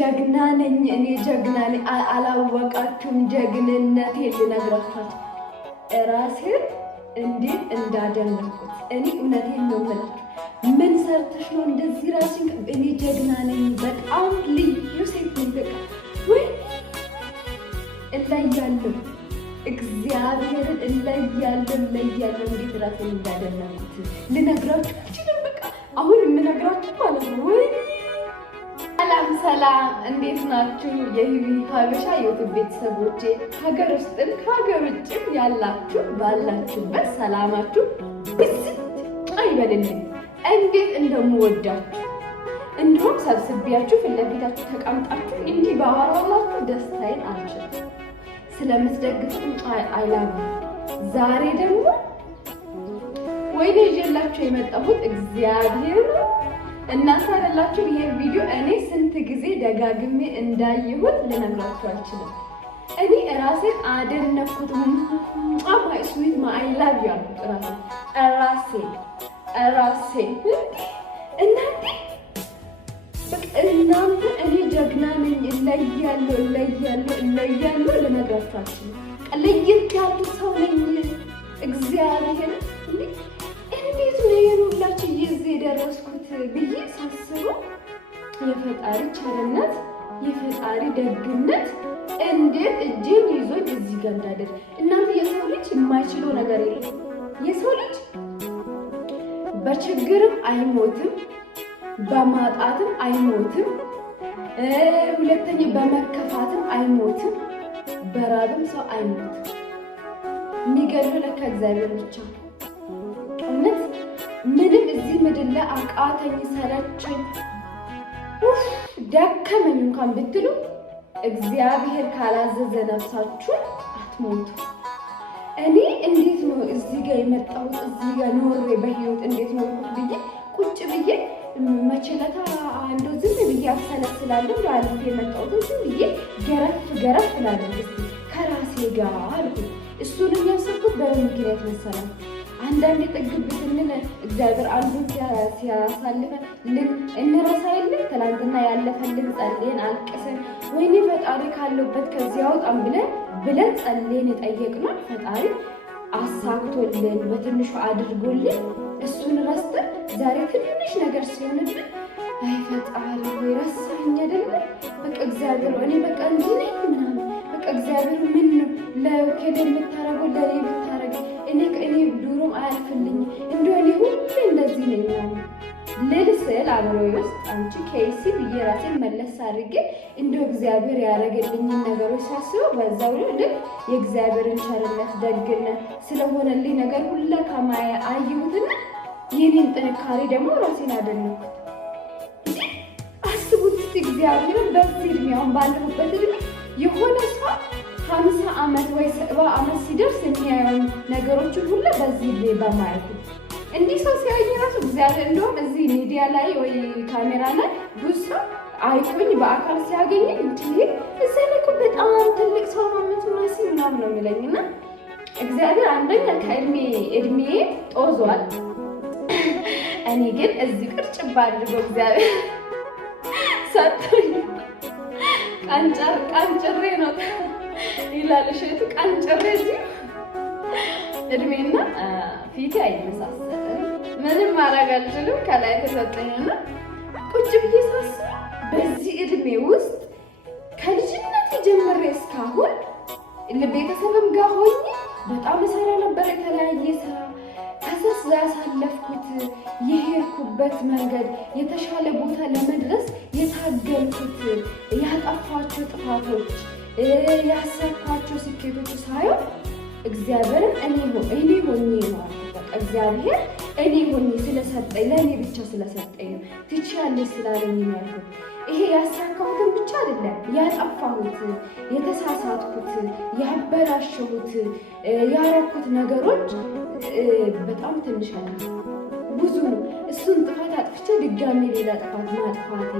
ጀግና ነኝ እኔ ጀግና ነኝ። አላወቃችሁም ጀግንነቴን ልነግራችሁ ራሴን እንዴት እንዳደነኩት። እኔ እውነቴን ነው የምላችሁ። ምን ሰርተሽ ነው እንደዚህ ራስሽን? እኔ ጀግና ነኝ፣ በጣም ልዩ ሴት ነኝ። በቃ ወይ እለያለሁ፣ እግዚአብሔርን እለያለሁ። እንዴት ራሴን እንዳደነኩት ልነግራችሁ አልችልም። በቃ አሁን የምነግራችሁ ማለት ነው። ወይ ሰላም፣ እንዴት ናችሁ? የህዊ ሀበሻ ዩቲዩብ ቤተሰቦቼ ሀገር ውስጥም ከሀገር ውጭም ያላችሁ ባላችሁበት ሰላማችሁ ብዝት አይበልልኝ። እንዴት እንደምወዳችሁ እንዲሁም ሰብስቢያችሁ ፊት ለፊታችሁ ተቀምጣችሁ እንዲህ ባወራላችሁ ደስታዬን አልችልም። ስለምትደግፉኝ አይላም። ዛሬ ደግሞ ወይኔ ይዤላችሁ የመጣሁት እግዚአብሔር እናንተ አይደላችሁ። ይሄን ቪዲዮ እኔ ስንት ጊዜ ደጋግሜ እንዳየሁት ልነግራችሁ አልችልም። እኔ ራሴን አደነኩት። ማይ ስዊት ማይ ላቭ ያልኩት ራሴ እናንተ በቃ እናንተ እኔ ጀግና ነኝ እለያለሁ ልነግራችሁ አልችልም። ለየት ያሉ ሰው ነኝ። እግዚአብሔር እንዴት ነው የሁላችሁ እዚህ የደረስኩት ብዬ ሳስበው የፈጣሪ ቸርነት የፈጣሪ ደግነት እንዴት እጄን ይዞኝ እዚህ ጋር እንዳደረሰ። እናንተ የሰው ልጅ የማይችለው ነገር የለም። የሰው ልጅ በችግርም አይሞትም፣ በማጣትም አይሞትም፣ ሁለተኛ በመከፋትም አይሞትም፣ በራብም ሰው አይሞትም። የሚገድለው ለካ እግዚአብሔር ብቻ። እውነት ምንም እዚህ ምድር ላይ አቃተኝ፣ ሰለቸኝ፣ ደከመኝ እንኳን ብትሉ እግዚአብሔር ካላዘዘ ነፍሳችሁን አትሞቱ። እኔ እንዴት ነው እዚህ ጋር የመጣሁት? እዚህ ጋር ኖሬ በህይወት እንዴት ነው ብዬ ቁጭ ብዬ መቼለታ እንደው ዝም ብዬ አሰላስላለሁ። ባለፈ የመጣሁት ዝም ብዬ ገረፍ ላደርግ ከራሴ ጋር አልኩ። እሱንም ያሰብኩት በምን ምክንያት መሰላችሁ? አንዳንዴ ጥግብ ስንል እግዚአብሔር አንዱን ሲያሳልፈን እንረሳ የለ? ትናንትና ያለፈልን ጸልየን አልቅሰን ወይኔ ፈጣሪ ካለበት ከዚህ አውጣም ብለን ጸልየን የጠየቅነው ፈጣሪ አሳክቶልን በትንሹ አድርጎልን እሱን ረስተን ዛሬ ትንሽ ነገር ሲሆንልን አይ ፈጣሪ ወይ ረሳኝ አይደለ? በቃ እግዚአብሔር እኔ በቃ እንጂ ነኝ ምናምን በቃ እግዚአብሔር ምን ነው ለከደ የምታረገው ለኔ ብታረግ እኔ ዱሮም አያልፍልኝ እንደው እኔ ሁሌ እንደዚህ ነኝ ምናምን ልል ስል አብሮዬ ውስጥ አንቺ ኬሲ ብዬ ራሴን መለስ አድርጌ እንደው እግዚአብሔር ያደረገልኝን ነገሮች ሳስበው በዛው ልክ የእግዚአብሔርን ቸርነት ደግነት ስለሆነልኝ ነገር ሁላ ከማያ አየሁትና የኔን ጥንካሬ ደግሞ ራሴን አደነኩት። አስቡት እስቲ እግዚአብሔርን በዚህ እድሜ አሁን ባለሁበት እድሜ የሆነ ሰው 50 ዓመት ወይ 70 ዓመት ሲደርስ የሚያየውን ነገሮችን ሁሉ በዚህ እድሜ በማየት እንዲህ ሰው ሲያየኝ ራሱ እግዚአብሔር እንደውም እዚህ ሚዲያ ላይ ወይ ካሜራ ላይ ብዙ ሰው አይቶኝ በአካል ሲያገኘኝ እንጂ እዛ ላይ በጣም ትልቅ ሰው ነው የምትመስል ምናምን ነው የሚለኝና እግዚአብሔር አንደኛ ከእድሜ ጦዟል። እኔ ግን እዚህ ቅርጭባ አድርጎ እግዚአብሔር ሰጥቶኝ ቀንጭሬ ነው ይላል እሸቱ። ቀንጭሬ እዚህ እድሜና ፊቴ አይመሳሰልም። ምንም ማድረግ አልችልም። ከላይ ተሰጠኝና ቁጭ ብዬ ሳስብ በዚህ እድሜ ውስጥ ከልጅነት ጀምሬ እስካሁን ለቤተሰብም ጋር ሆኜ በጣም እሰራ ነበር የተለያየ ስራ። ከዛስ ያሳለፍኩት የሄድኩበት መንገድ የተሻለ ቦታ ለመድረስ የታገልኩት ያጠፋቸው ጥፋቶች ያሳካቸው ስኬቶች ሳይሆን እግዚአብሔርን እኔ ሆኜ ነው። በቃ እግዚአብሔር እኔ ሆኜ ስለሰጠኝ ለእኔ ብቻ ስለሰጠኝ ነው። ትችያለሽ ስላለኝ ነው ያልኩት። ይሄ ያሳካሁትን ብቻ አይደለም ያጠፋሁት፣ የተሳሳትኩት፣ ያበላሸሁት፣ ያረኩት ነገሮች በጣም ትንሽ አይደለም፣ ብዙ ነው። እሱን ጥፋት አጥፍቼ ድጋሜ ሌላ ጥፋት ማጥፋቴ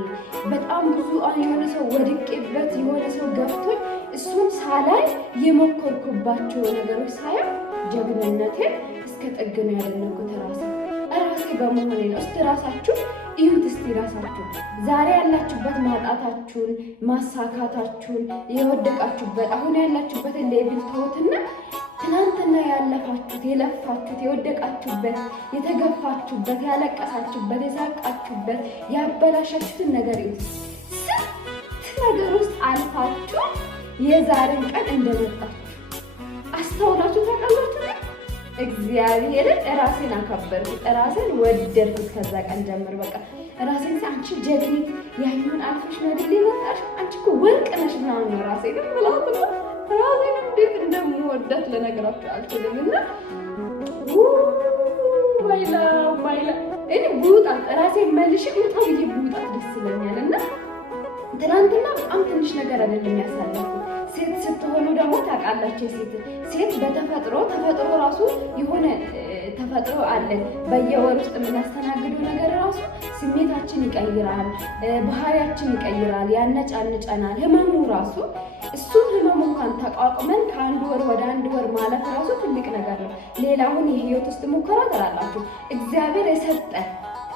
በጣም ብዙ። የሆነ ሰው ወድቄበት የሆነ ሰው ገፍቶኝ እሱን ሳላይ የሞከርኩባቸው ነገሮች ሳይሆን ጀግንነቴን እስከ ጥግ ነው ያደነኩት። ራሴ በመሆኔ ነው። እስቲ ራሳችሁ እዩት። እስቲ ራሳችሁ ዛሬ ያላችሁበት ማጣታችሁን፣ ማሳካታችሁን፣ የወደቃችሁበት አሁን ያላችሁበትን ሌቭል ተውትና ትናንትና ያለፋችሁት፣ የለፋችሁት፣ የወደቃችሁበት፣ የተገፋችሁበት፣ ያለቀሳችሁበት፣ የሳቃችሁበት፣ ያበላሻችሁትን ነገር እዩት። ስንት ነገር ውስጥ አልፋችሁ የዛሬን ቀን እንደመጣችሁ አስተውላችሁ ታውቃላችሁ? እግዚአብሔርን ራሴን አከበርኩት፣ ራሴን ወደድኩት። ከዛ ቀን ጀምር በቃ ራሴን አንቺ ጀግኒት ያኛውን አልፈሽ ነው አይደል የመጣሽ አንቺ እኮ ወርቅ ነሽ ምናምን ነው ራሴን ብላት ነው። ራሴን እንዴት እንደምወዳት ልነግራችሁ አልችልም። እና ማይላ እኔ ቡጣት ራሴን መልሼ በጣም ቡጣት ደስ ይለኛል። እና ትናንትና በጣም ትንሽ ነገር አይደለም ያሳለፍኩት። ሴት ስትሆኑ ደግሞ ታውቃላችሁ፣ ሴት በተፈጥሮ ራሱ የሆነ ተፈጥሮ አለን። በየወር ውስጥ የምናስተናግደው ነገር ራሱ ስሜታችን ይቀይራል፣ ባህሪያችን ይቀይራል፣ ያነጫንጨናል። ህመሙ ራሱ እሱም ህመሙ እንኳን ተቋቁመን ከአንድ ወር ወደ አንድ ወር ማለፍ ራሱ ትልቅ ነገር ነው። ሌላውን የህይወት ውስጥ ሙከራ ትላላችሁ። እግዚአብሔር የሰጠን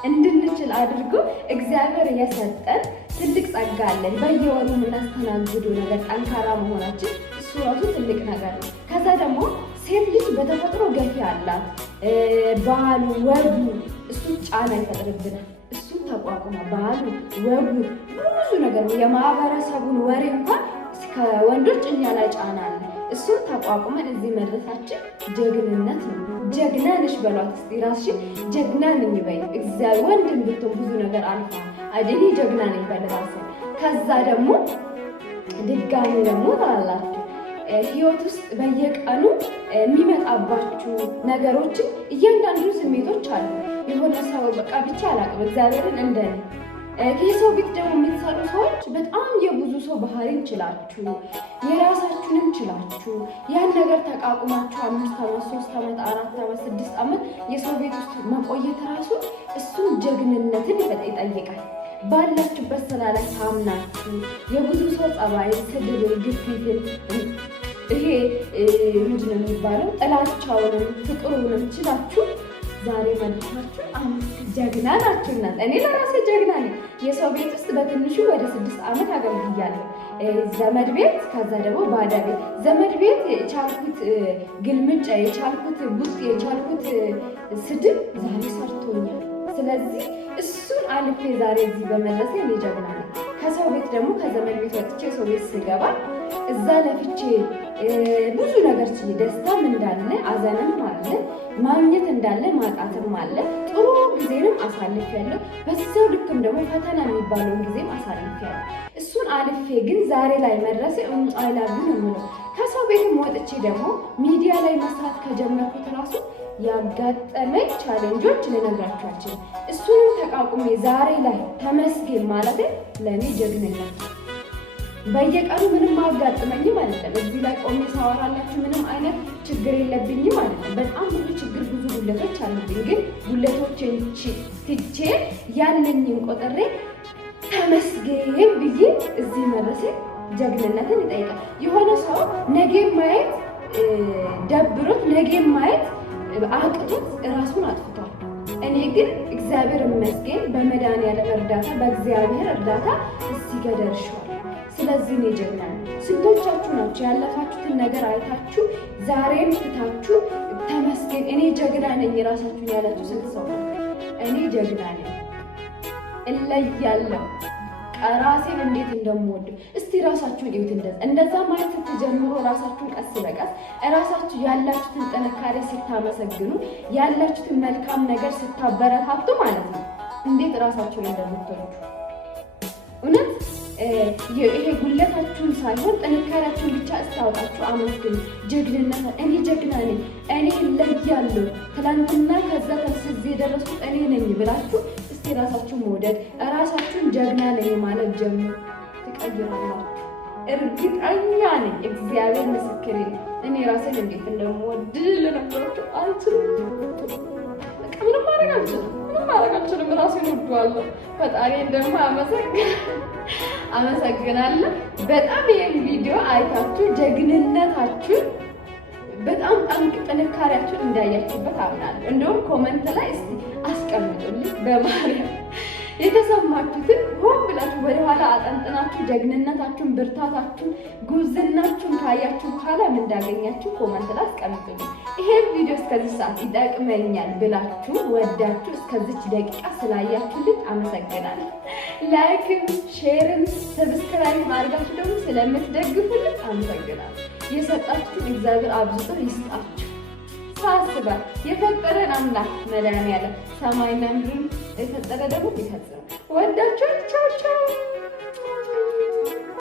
እንድንችል አድርጎ እግዚአብሔር የሰጠን ትልቅ ጸጋ አለን። በየወሩ የምናስተናግደው ነገር ጠንካራ መሆናችን እሱ ራሱ ትልቅ ነገር ነው። ከዛ ደግሞ ሴት ልጅ በተፈጥሮ ገፊ አላት። ባህሉ፣ ወጉ እሱ ጫና ይፈጥርብናል። እሱን ተቋቁማ ባህሉ፣ ወጉ ብዙ ነገር ነው። የማህበረሰቡን ወሬ እንኳን ከወንዶች እኛ ላይ ጫና አለ። እሱን ተቋቁመን እዚህ መድረሳችን ጀግንነት ነው። ጀግና ነሽ በሏት እስቲ ራስሽን ጀግና ነኝ በይ። እግዚአብሔር ወንድም ብትሆን ብዙ ነገር አልፋ አይደል ጀግና ነኝ በለራስ። ከዛ ደግሞ ድጋሚ ደግሞ ታላላችሁ ህይወት ውስጥ በየቀኑ የሚመጣባችሁ ነገሮችን እያንዳንዱ ስሜቶች አሉ። የሆነ ሰው በቃ ብቻ አላውቅም እግዚአብሔርን እንደኔ ከሰው ቤት ደግሞ የምትሰሩ ሰዎች በጣም የብዙ ሰው ባህሪ እንችላችሁ፣ የራሳችሁንም እንችላችሁ ያን ነገር ተቃቁማችሁ 5 ዓመት 3 ዓመት 4 ዓመት 6 ዓመት የሰው ቤት ውስጥ መቆየት ራሱ እሱን ጀግንነትን ይጠይቃል። ባላችሁበት ስራ ላይ ታምናችሁ የብዙ ሰው ጸባይ፣ ስድብ፣ ግፊትን ይሄ ምንድን ነው የሚባለው ጥላቻውንም ፍቅሩንም ችላችሁ ዛሬ መልካችሁ ጀግና ናችሁ። እናንተ እኔ ለራሴ ጀግና ነኝ። የሰው ቤት ውስጥ በትንሹ ወደ 6 ዓመት አገልግያለሁ። ዘመድ ቤት፣ ከዛ ደግሞ ባዳ ቤት። ዘመድ ቤት የቻልኩት ግልምጫ፣ የቻልኩት ቡጥ፣ የቻልኩት ስድብ ዛሬ ሰርቶኛል። ስለዚህ እሱን አልፌ ዛሬ እዚህ በመድረሴ እኔ ጀግና ነኝ። ከሰው ቤት ደግሞ ከዘመድ ቤት ወጥቼ ሰው ቤት ስገባ እዛ ለፍቼ ብዙ ነገር ደስታም እንዳለ አዘንም አለ፣ ማግኘት እንዳለ ማጣትም አለ። ጥሩ ጊዜንም አሳልፌያለሁ። በዛው ልክም ደግሞ ፈተና የሚባለውን ጊዜም አሳልፌያለሁ። እሱን አልፌ ግን ዛሬ ላይ መድረሴ አይላሉ ነው የምለው። ከሰው ቤትም ወጥቼ ደግሞ ሚዲያ ላይ መስራት ከጀመርኩት ራሱ ያጋጠመኝ ቻሌንጆች ልነግራችሁ አልችልም። እሱንም ተቋቁሜ ዛሬ ላይ ተመስገን ማለት ለእኔ ጀግንነት። በየቀኑ ምንም አያጋጥመኝም አይደለም። እዚህ ላይ ቆሜ ሳወራላችሁ ምንም አይነት ችግር የለብኝም አይደለም። በጣም ብዙ ችግር፣ ብዙ ጉለቶች አሉብኝ። ግን ጉለቶችን ትቼ ያለኝን ቆጥሬ ተመስገን ብዬ እዚህ መድረሴ ጀግንነትን ይጠይቃል። የሆነ ሰው ነገን ማየት ደብሮት ነገን ማየት አቅቶት እራሱን አጥፍቷል። እኔ ግን እግዚአብሔር ይመስገን በመድኃኒዓለም እርዳታ፣ በእግዚአብሔር እርዳታ እዚህ ጋር ደርሻለሁ። ስለዚህ እኔ ጀግና ነኝ። ስንቶቻችሁ ናችሁ ያለፋችሁትን ነገር አይታችሁ ዛሬም ትታችሁ ተመስገን እኔ ጀግና ነኝ የራሳችሁን ያላችሁ ስንት ሰው? እኔ ጀግና ነኝ፣ እለያለሁ። ራሴን እንዴት እንደምወደው እስቲ ራሳችሁን እዩት። እንደዛ ማለት ስትጀምሩ ራሳችሁን ቀስ በቀስ ራሳችሁ ያላችሁትን ጥንካሬ ስታመሰግኑ፣ ያላችሁትን መልካም ነገር ስታበረታቱ ማለት ነው እንዴት ራሳችሁን እንደምትወዱ እውነት ይሄ ጉለታችሁን ሳይሆን ጥንካሬያችሁን ብቻ እስታወጣችሁ አመስግኑ። ጀግንነት እኔ ጀግና ነኝ፣ እኔ እለያለሁ፣ ትላንትና ከዛ ተስዜ የደረስኩት እኔ ነኝ ብላችሁ እስቲ ራሳችሁን መውደድ፣ ራሳችሁን ጀግና ነኝ ማለት ጀምሩ። ትቀይራላችሁ። እርግጠኛ ነኝ። እግዚአብሔር ምስክሬ ነው። እኔ ራሴን እንዴት እንደምወድ ልነግራችሁ አልችልም። በቃ ምንም ማድረግ አልችልም። ራሴን ወደዋለሁ። ፈጣሪን ደግሞ አመሰግናለሁ። በጣም ይሄን ቪዲዮ አይታችሁ ጀግንነታችሁን በጣም ጥንካሬያችሁን እንዳያችሁበት አምናለሁ። እንደውም ኮመንት ላይ እስቲ አስቀምጡልኝ በማርያም። የተሰማችሁትን ሆን ብላችሁ ወደኋላ አጠንጥናችሁ ጀግንነታችሁን፣ ብርታታችሁን፣ ጉብዝናችሁን ካያችሁ በኋላ ምን እንዳገኛችሁ ኮመንት ላይ አስቀምጡልኝ። ይሄን ቪዲዮ እስከዚህ ሰዓት ይጠቅመኛል ብላችሁ ወዳችሁ እስከዚች ደቂቃ ስላያችሁልኝ አመሰግናለሁ። ላይክም ሼርም ሰብስክራይብ ማድረጋችሁ ደግሞ ስለምትደግፉልኝ አመሰግናለሁ። የሰጣችሁን እግዚአብሔር አብዝቶ ይስጣችሁ። ሳስባል የፈጠረን አምላክ መድኃኒዓለም ሰማይና ምድርን የፈጠረ ደግሞ ይፈጽማል። ወዳችሁ ቻው ቻው።